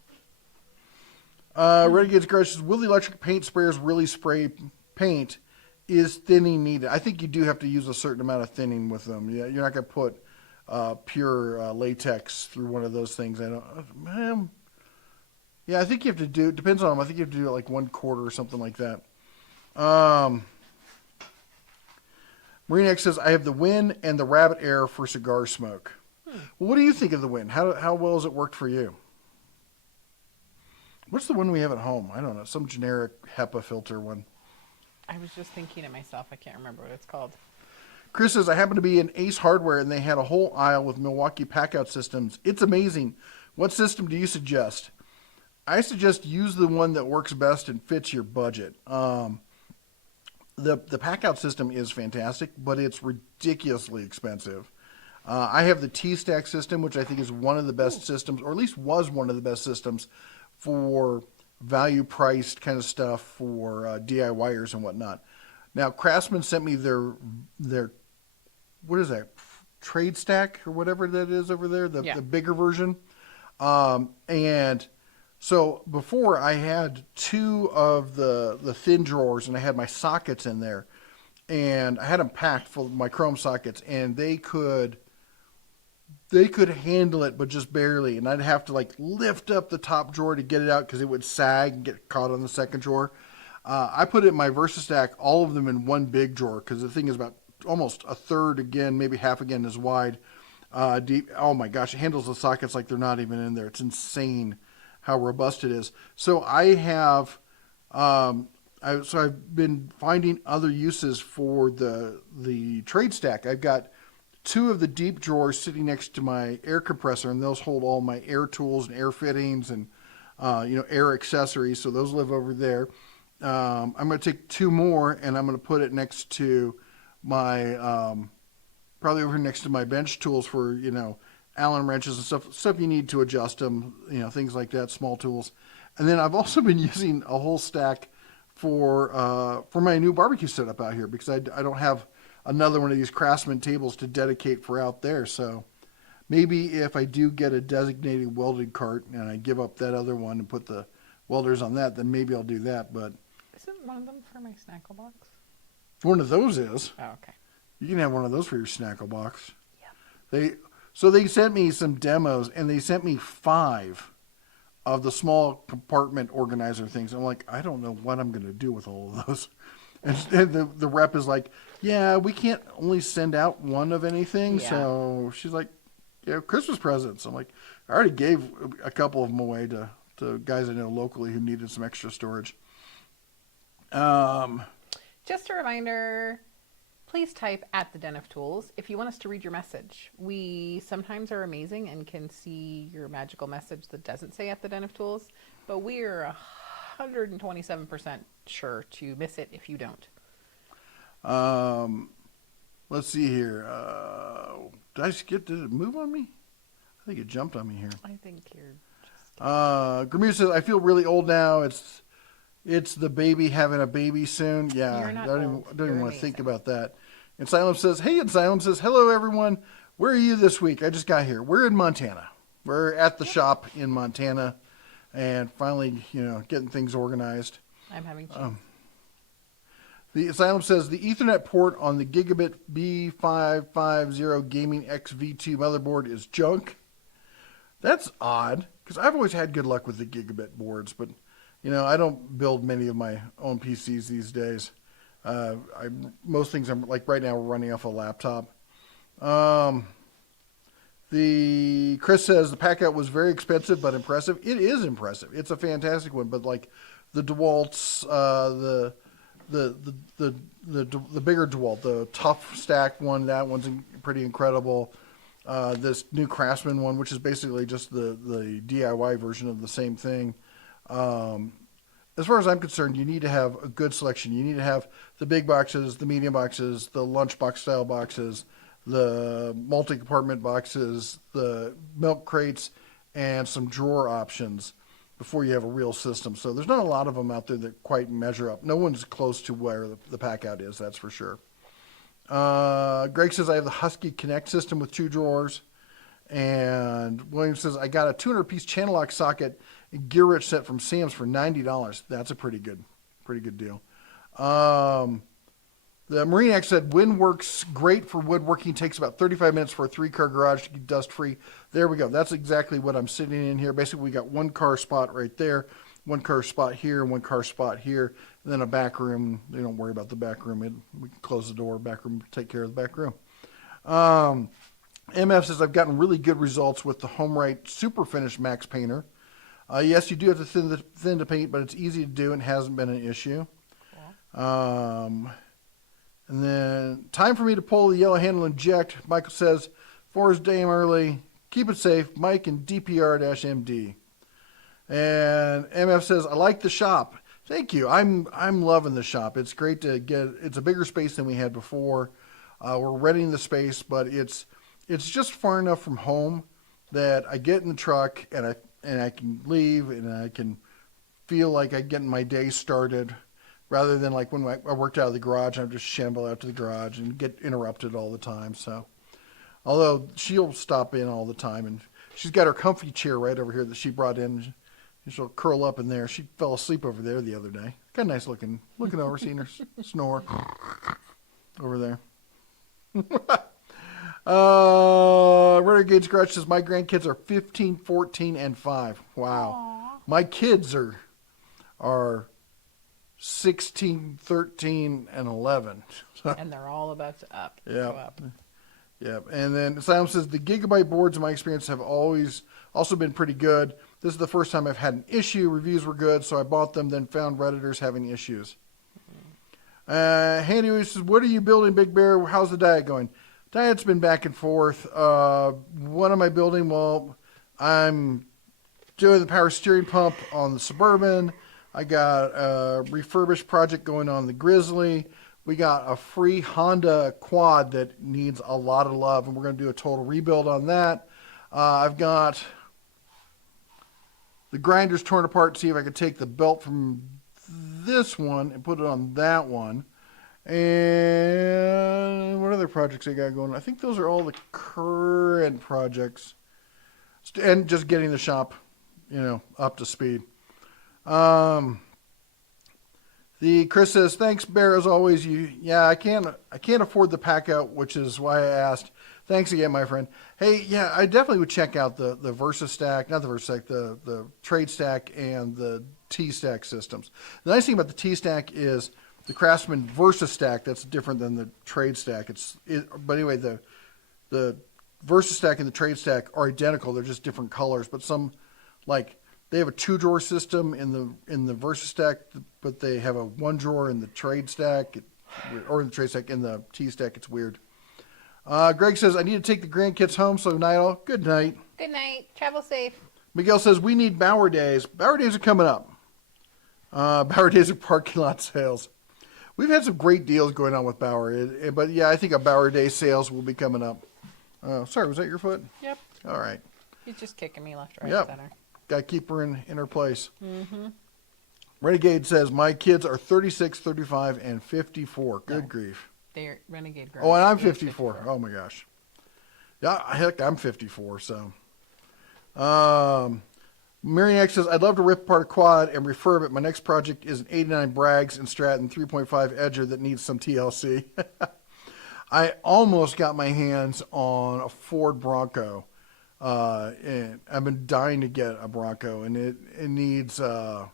Renegade's Garage says, will the electric paint sprayers really spray paint? Is thinning needed? I think you do have to use a certain amount of thinning with them. Yeah, you're not going to put pure latex through one of those things. Yeah, I think you have to do, depends on them. I think you have to do it like 1/4 or something like that. Marine X says, I have the Wynn and the Rabbit Air for cigar smoke. Well, what do you think of the Wynn? How well has it worked for you? What's the one we have at home? I don't know. Some generic HEPA filter one. I was just thinking to myself, I can't remember what it's called. Chris says, I happen to be in Ace Hardware, and they had a whole aisle with Milwaukee pack-out systems. It's amazing. What system do you suggest? I suggest use the one that works best and fits your budget. The pack-out system is fantastic, but it's ridiculously expensive. I have the T-Stack system, which I think is one of the best systems, or at least was one of the best systems for value-priced kind of stuff for DIYers and whatnot. Now, Craftsman sent me their what is that, Trade Stack or whatever that is over there, the bigger version. And so before I had 2 of the thin drawers, and I had my sockets in there, and I had them packed full of my chrome sockets, and they could handle it, but just barely. And I'd have to like lift up the top drawer to get it out because it would sag and get caught on the second drawer. I put it in my VersaStack, all of them in one big drawer, because the thing is about almost a third again, maybe half again as wide. Deep. Oh my gosh, it handles the sockets like they're not even in there. It's insane how robust it is. So I have, I've been finding other uses for the Trade Stack. I've got two of the deep drawers sitting next to my air compressor, and those hold all my air tools and air fittings and air accessories. So those live over there. I'm going to take two more, and I'm going to put it next to my probably over next to my bench tools for Allen wrenches and stuff you need to adjust them, things like that, small tools. And then I've also been using a whole stack for my new barbecue setup out here, because I don't have another one of these Craftsman tables to dedicate for out there. So maybe if I do get a designated welded cart and I give up that other one and put the welders on that, then maybe I'll do that. But isn't one of them for my snackle box? One of those is. Oh, okay. You can have one of those for your snackle box. Yeah. They sent me some demos, and they sent me 5 of the small compartment organizer things. I'm like, I don't know what I'm going to do with all of those. And the rep is like, yeah, we can't only send out one of anything. Yeah. So she's like, Christmas presents. I'm like, I already gave a couple of them away to guys I know locally who needed some extra storage. Just a reminder, please type at the Den of Tools if you want us to read your message. We sometimes are amazing and can see your magical message that doesn't say at the Den of Tools, but we're 127% sure to miss it if you don't. Let's see here. Did it move on me? I think it jumped on me here. I think you're just... Gramir says, I feel really old now. It's the baby having a baby soon. Yeah, You're not I don't old. even You're want to think amazing. about that. And Asylum says, hey, Asylum says, hello, everyone. Where are you this week? I just got here. We're in Montana. We're at the shop in Montana and finally, getting things organized. I'm having cheese. The Asylum says, the Ethernet port on the Gigabit B550 Gaming XV2 motherboard is junk. That's odd, because I've always had good luck with the Gigabit boards, but I don't build many of my own PCs these days. Most things I'm like right now we're running off a laptop. Chris says the Packout was very expensive but impressive. It is impressive. It's a fantastic one, but like the DeWalt's, the bigger DeWalt, the tough stack one, that one's pretty incredible. This new Craftsman one, which is basically just the DIY version of the same thing. As far as I'm concerned, you need to have a good selection. You need to have the big boxes, the medium boxes, the lunchbox style boxes, the multi-compartment boxes, the milk crates, and some drawer options before you have a real system. So there's not a lot of them out there that quite measure up. No one's close to where the Packout is, that's for sure. Greg says, I have the Husky Connect system with 2 drawers. And William says, I got a 200-piece channel lock socket gear rich set from Sam's for $90. That's a pretty good deal. The Marine said, wind works great for woodworking. Takes about 35 minutes for a 3-car garage to get dust free. There we go. That's exactly what I'm sitting in here. Basically, we got 1 car spot right there, 1 car spot here, 1 car spot here, and then a back room. They don't worry about the back room. We can close the door, back room, take care of the back room. MF says, I've gotten really good results with the HomeRite Super Finish Max Painter. Yes, you do have to thin the paint, but it's easy to do and hasn't been an issue. Yeah. And then, time for me to pull the yellow handle inject. Michael says, 4 damn early. Keep it safe. Mike and DPR-MD. And MF says, I like the shop. Thank you. I'm loving the shop. It's great to get. It's a bigger space than we had before. We're renting the space, but it's just far enough from home that I get in the truck and I can leave and I can feel like I'm getting my day started, rather than like when I worked out of the garage, I'm just shamble out to the garage and get interrupted all the time. So, although she'll stop in all the time, and she's got her comfy chair right over here that she brought in. She'll curl up in there. She fell asleep over there the other day. Kind of nice looking over, seeing her snore over there. Renegade Scratch says, my grandkids are 15, 14, and 5. Wow. Aww. My kids are 16, 13, and 11. And they're all about to go up. Yeah. And then Sam says, the Gigabyte boards, in my experience, have always also been pretty good. This is the first time I've had an issue. Reviews were good, so I bought them, then found Redditors having issues. Handy says, what are you building, Big Bear? How's the diet going? Diet's been back and forth. What am I building? Well, I'm doing the power steering pump on the Suburban. I got a refurbished project going on the Grizzly. We got a free Honda quad that needs a lot of love, and we're going to do a total rebuild on that. I've got the grinders torn apart to see if I could take the belt from this one and put it on that one. And what other projects I got going? I think those are all the current projects. And just getting the shop, up to speed. The Chris says, thanks, Bear, as always. I can't afford the pack out, which is why I asked. Thanks again, my friend. Hey, yeah, I definitely would check out the Versa Stack, not the Versa Stack, the Trade Stack and the T-Stack systems. The nice thing about the T-Stack is the Craftsman Versa Stack, that's different than the Trade Stack. But anyway, the Versa Stack and the Trade Stack are identical. They're just different colors, but they have a 2-drawer system in the Versa Stack, but they have a 1-drawer in the Trade Stack, or in the Trade Stack. In the T Stack, it's weird. Greg says, I need to take the grandkids home, so night all. Good night. Good night. Travel safe. Miguel says, we need Bauer Days. Bauer Days are coming up. Bauer Days are parking lot sales. We've had some great deals going on with Bauer, but yeah, I think a Bauer Day sales will be coming up. Sorry, was that your foot? Yep. All right. He's just kicking me left, right, yep. center. Got to keep her in her place. Mm-hmm. Renegade says, my kids are 36, 35, and 54. Good grief. They're Renegade girls. Oh, and I'm 54. Oh, my gosh. Yeah, heck, I'm 54, so. Marion X says, I'd love to rip apart a quad and refurb it. My next project is an 89 Braggs and Stratton 3.5 Edger that needs some TLC. I almost got my hands on a Ford Bronco. And I've been dying to get a Bronco, and it needs a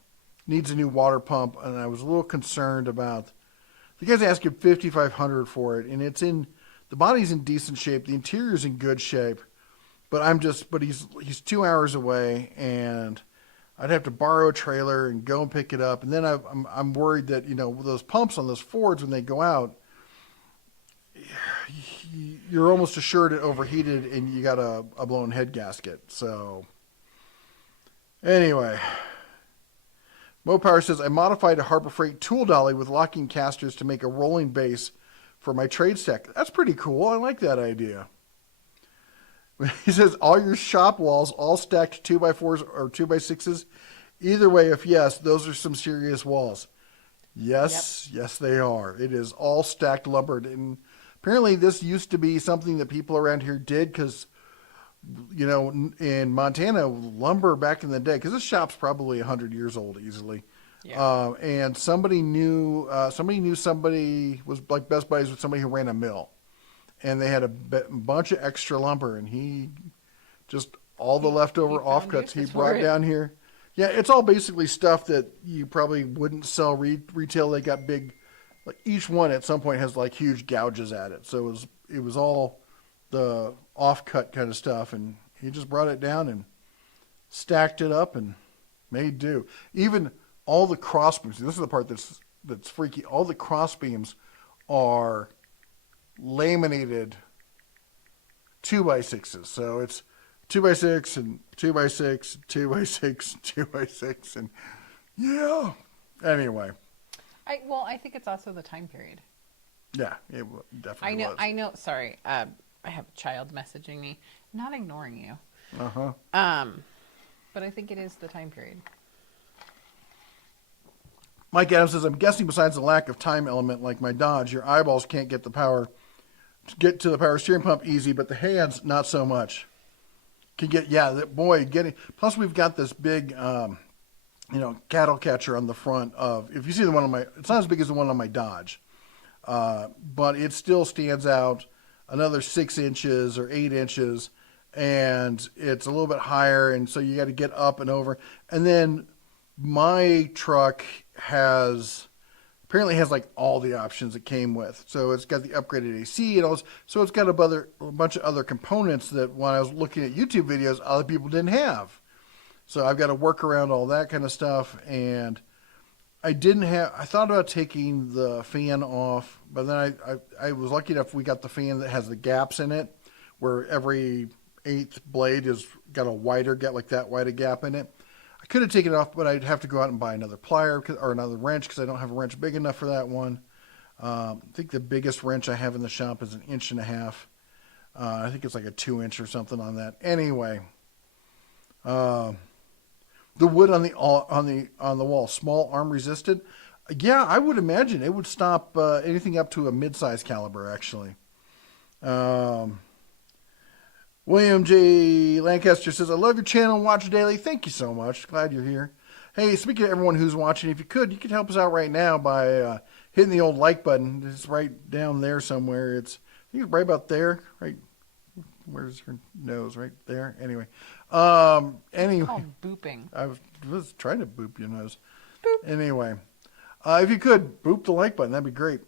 new water pump. And I was a little concerned about the guy's asking $5,500 for it, and the body's in decent shape, the interior's in good shape, but he's 2 hours away, and I'd have to borrow a trailer and go and pick it up, and then I'm worried that those pumps on those Fords when they go out, you're almost assured it overheated and you got a blown head gasket. So anyway, Mopower says, I modified a Harbor Freight tool dolly with locking casters to make a rolling base for my Trade Stack. That's pretty cool. I like that idea. He says, all your shop walls all stacked 2x4s or 2x6s. Either way, if yes, those are some serious walls. Yes, yep. Yes, they are. It is all stacked lumbered, and apparently this used to be something that people around here did because, in Montana, lumber back in the day, because this shop's probably 100 years old easily. Yeah. And somebody was like best buddies with somebody who ran a mill. And they had a bunch of extra lumber, and he just, all the leftover offcuts he brought down here. Yeah, it's all basically stuff that you probably wouldn't sell retail. They got big, like each one at some point has like huge gouges at it. So it was all the offcut kind of stuff, and he just brought it down and stacked it up and made do. Even all the cross beams, this is the part that's freaky, all the cross beams are laminated 2x6s. So it's 2x6 and 2x6, 2x6, 2x6, and yeah. Anyway. I think it's also the time period. Yeah, it definitely was. I know. Sorry, I have a child messaging me. I'm not ignoring you. But I think it is the time period. Mike Adams says, I'm guessing besides the lack of time element like my Dodge, your eyeballs can't get to the power steering pump easy, but the hands, not so much. Plus we've got this big, cattle catcher on the front of, if you see the one on it's not as big as the one on my Dodge, but it still stands out another 6 inches or 8 inches, and it's a little bit higher, and so you got to get up and over. And then my truck apparently has like all the options it came with. So it's got the upgraded AC and all. So it's got a bunch of other components that when I was looking at YouTube videos, other people didn't have. So I've got to work around all that kind of stuff. And I didn't have. I thought about taking the fan off, but then I was lucky enough we got the fan that has the gaps in it, where every eighth blade has got a wider gap, like that wide a gap in it. I could have taken it off, but I'd have to go out and buy another plier or another wrench because I don't have a wrench big enough for that one. I think the biggest wrench I have in the shop is 1.5 inches. I think it's like a 2-inch or something on that. Anyway, the wood on the wall, small, arm resisted. Yeah, I would imagine it would stop anything up to a mid-size caliber. Actually, William J. Lancaster says, "I love your channel and watch daily. Thank you so much. Glad you're here." Hey, speaking of everyone who's watching, if you could help us out right now by hitting the old like button. It's right down there somewhere. I think it's right about there. Right, where's your nose? Right there. Anyway. It's called booping. I was trying to boop your nose. Boop. Anyway, if you could boop the like button, that'd be great.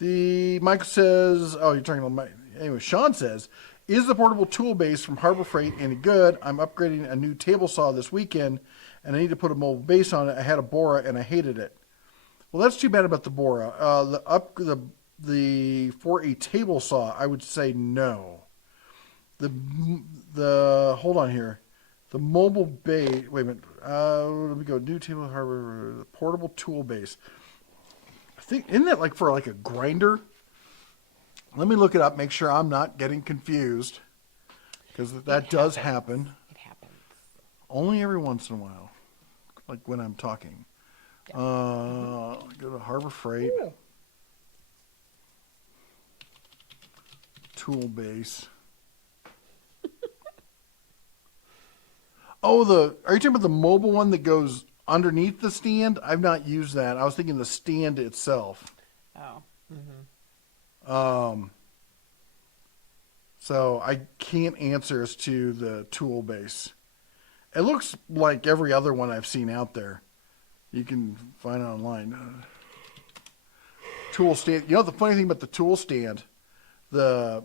The Michael says, "Oh, you're talking about my." Anyway, Sean says, "Is the portable tool base from Harbor Freight any good? I'm upgrading a new table saw this weekend, and I need to put a mobile base on it. I had a Bora and I hated it." Well, that's too bad about the Bora. The for a table saw, I would say no. The hold on here, the mobile base. Wait a minute. Let me go. New table harbor portable tool base. I think isn't that like for like a grinder? Let me look it up. Make sure I'm not getting confused, because that does happen. It happens. Only every once in a while, like when I'm talking. Yeah. Go to Harbor Freight. Ooh. Tool base. Oh, are you talking about the mobile one that goes underneath the stand? I've not used that. I was thinking the stand itself. Oh. Mm-hmm. So I can't answer as to the tool base. It looks like every other one I've seen out there. You can find it online. Tool stand. You know the funny thing about the tool stand, the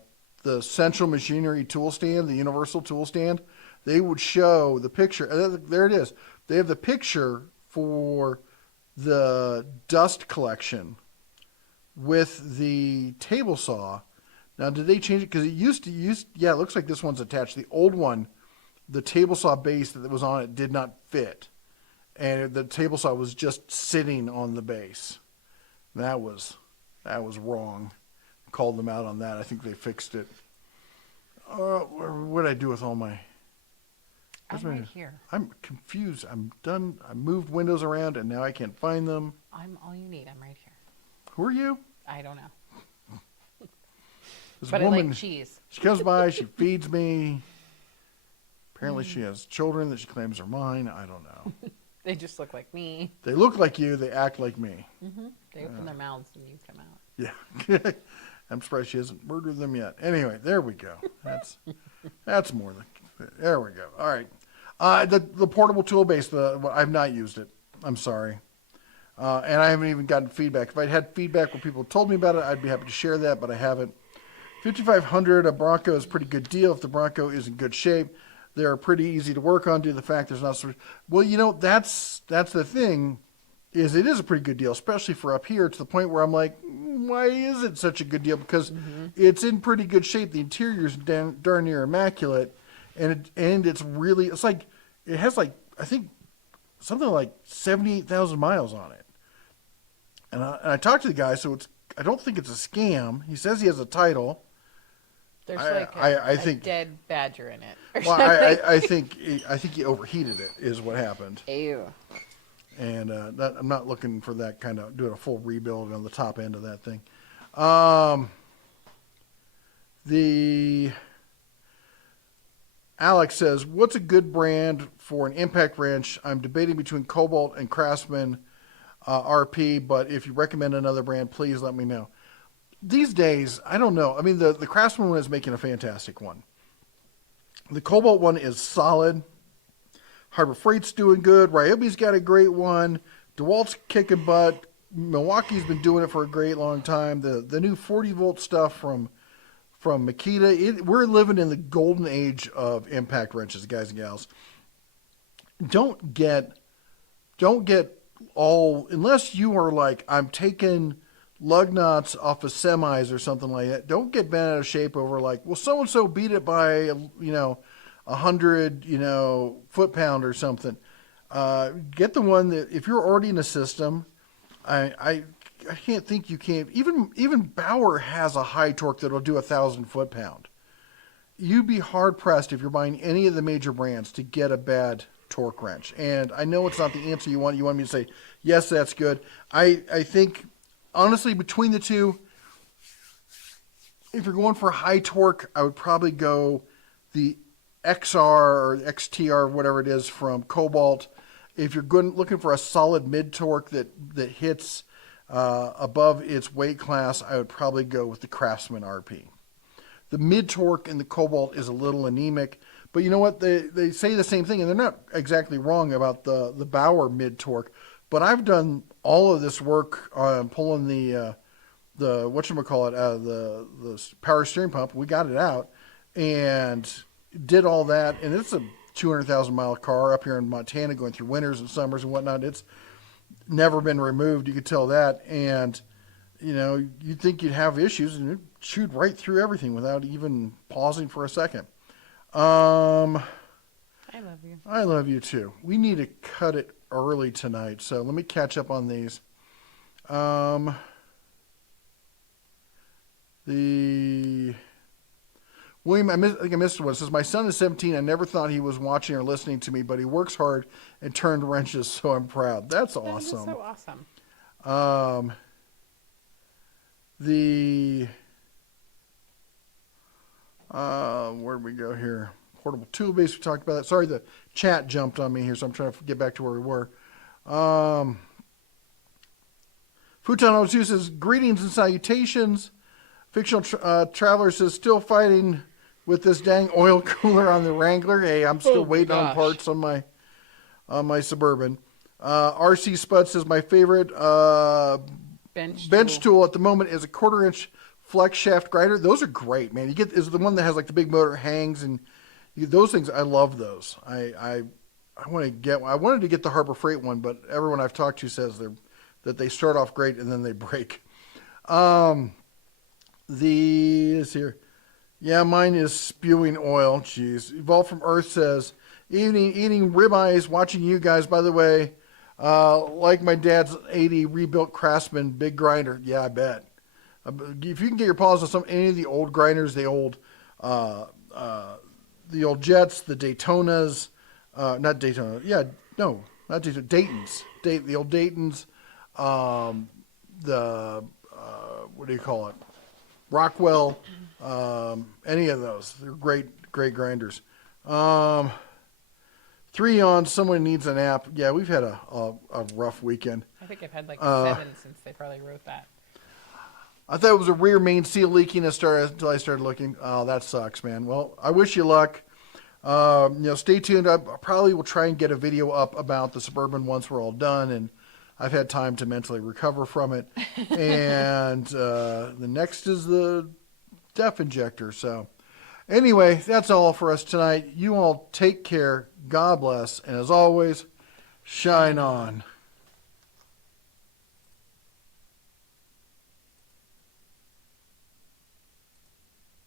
Central Machinery tool stand, the Universal tool stand, they would show the picture. There it is. They have the picture for the dust collection with the table saw. Now, did they change it? Because it used to yeah, it looks like this one's attached. The old one, the table saw base that was on it did not fit. And the table saw was just sitting on the base. That was wrong. Called them out on that. I think they fixed it. What did I do with all my... I'm right here. I'm confused. I'm done. I moved windows around, and now I can't find them. I'm all you need. I'm right here. Who are you? I don't know. This but woman, I like cheese. She comes by. She feeds me. Apparently, she has children that she claims are mine. I don't know. They just look like me. They look like you. They act like me. Mm-hmm. They open their mouths when you come out. Yeah. I'm surprised she hasn't murdered them yet. Anyway, there we go. That's more than... There we go. All right. The portable tool base, I've not used it. I'm sorry. And I haven't even gotten feedback. If I'd had feedback where people told me about it, I'd be happy to share that, but I haven't. 5,500, a Bronco is a pretty good deal. If the Bronco is in good shape, they're pretty easy to work on due to the fact there's not... Well, you know, that's the thing, is it is a pretty good deal, especially for up here, to the point where I'm like, why is it such a good deal? Because it's in pretty good shape. The interior's darn near immaculate. And it's really, it's like, it has like, I think something like 78,000 miles on it. And I talked to the guy, so I don't think it's a scam. He says he has a title. There's I think a dead badger in it. Well, I think he overheated it is what happened. Ew. And I'm not looking for that kind of, doing a full rebuild on the top end of that thing. Alex says, what's a good brand for an impact wrench? I'm debating between Cobalt and Craftsman RP, but if you recommend another brand, please let me know. These days, I don't know. I mean, the Craftsman one is making a fantastic one. The Cobalt one is solid. Harbor Freight's doing good. Ryobi's got a great one. DeWalt's kicking butt. Milwaukee's been doing it for a great long time. The new 40-volt stuff from Makita. We're living in the golden age of impact wrenches, guys and gals. Don't get don't get all, unless you are like, I'm taking lug nuts off of semis or something like that. Don't get bent out of shape over like, well, so-and-so beat it by, 100, foot-pound or something. Get the one that, if you're already in a system, I can't think you can't. Even Bauer has a high torque that'll do 1,000 foot-pound. You'd be hard-pressed if you're buying any of the major brands to get a bad torque wrench. And I know it's not the answer you want. You want me to say, yes, that's good. I think, honestly, between the two, if you're going for high torque, I would probably go the XR or XTR, whatever it is, from Cobalt. If you're looking for a solid mid-torque that hits above its weight class, I would probably go with the Craftsman RP. The mid-torque in the Cobalt is a little anemic, but you know what? They say the same thing, and they're not exactly wrong about the Bauer mid-torque. But I've done all of this work on pulling the whatchamacallit out of the power steering pump. We got it out and did all that, and it's a 200,000-mile car up here in Montana going through winters and summers and whatnot. It's never been removed. You could tell that. And, you'd think you'd have issues, and it chewed right through everything without even pausing for a second. I love you. I love you, too. We need to cut it early tonight, so let me catch up on these. The William, I think I missed one. It says, my son is 17. I never thought he was watching or listening to me, but he works hard and turned wrenches, so I'm proud. That's awesome. That is so awesome. Where'd we go here? Portable tool base, we talked about that. Sorry, the chat jumped on me here, so I'm trying to get back to where we were. Futon 02 says, greetings and salutations. Fictional Traveler says, still fighting with this dang oil cooler on the Wrangler. Hey, I'm still waiting on parts on my Suburban. RC Spud says, my favorite bench tool at the moment is a 1/4-inch flex shaft grinder. Those are great, man. Is the one that has like the big motor hangs, and those things. I love those. I wanted to get the Harbor Freight one, but everyone I've talked to says that they start off great and then they break. These here. Yeah, mine is spewing oil. Jeez. Evolved from Earth says, eating ribeyes, watching you guys, by the way. Like my dad's 80 rebuilt Craftsman big grinder. Yeah, I bet. If you can get your paws on any of the old grinders, the old Jets, the Daytonas, not Daytona. Yeah, no, not Daytona. Daytons. The old Daytons. What do you call it? Rockwell. Any of those. They're great grinders. 3 on, someone needs a nap. Yeah, we've had a rough weekend. I think I've had like 7 since they probably wrote that. I thought it was a rear main seal leaking until I started looking. Oh, that sucks, man. Well, I wish you luck. Stay tuned. I probably will try and get a video up about the Suburban once we're all done, and I've had time to mentally recover from it. And the next is the DEF injector. So anyway, that's all for us tonight. You all take care. God bless. And as always, shine on.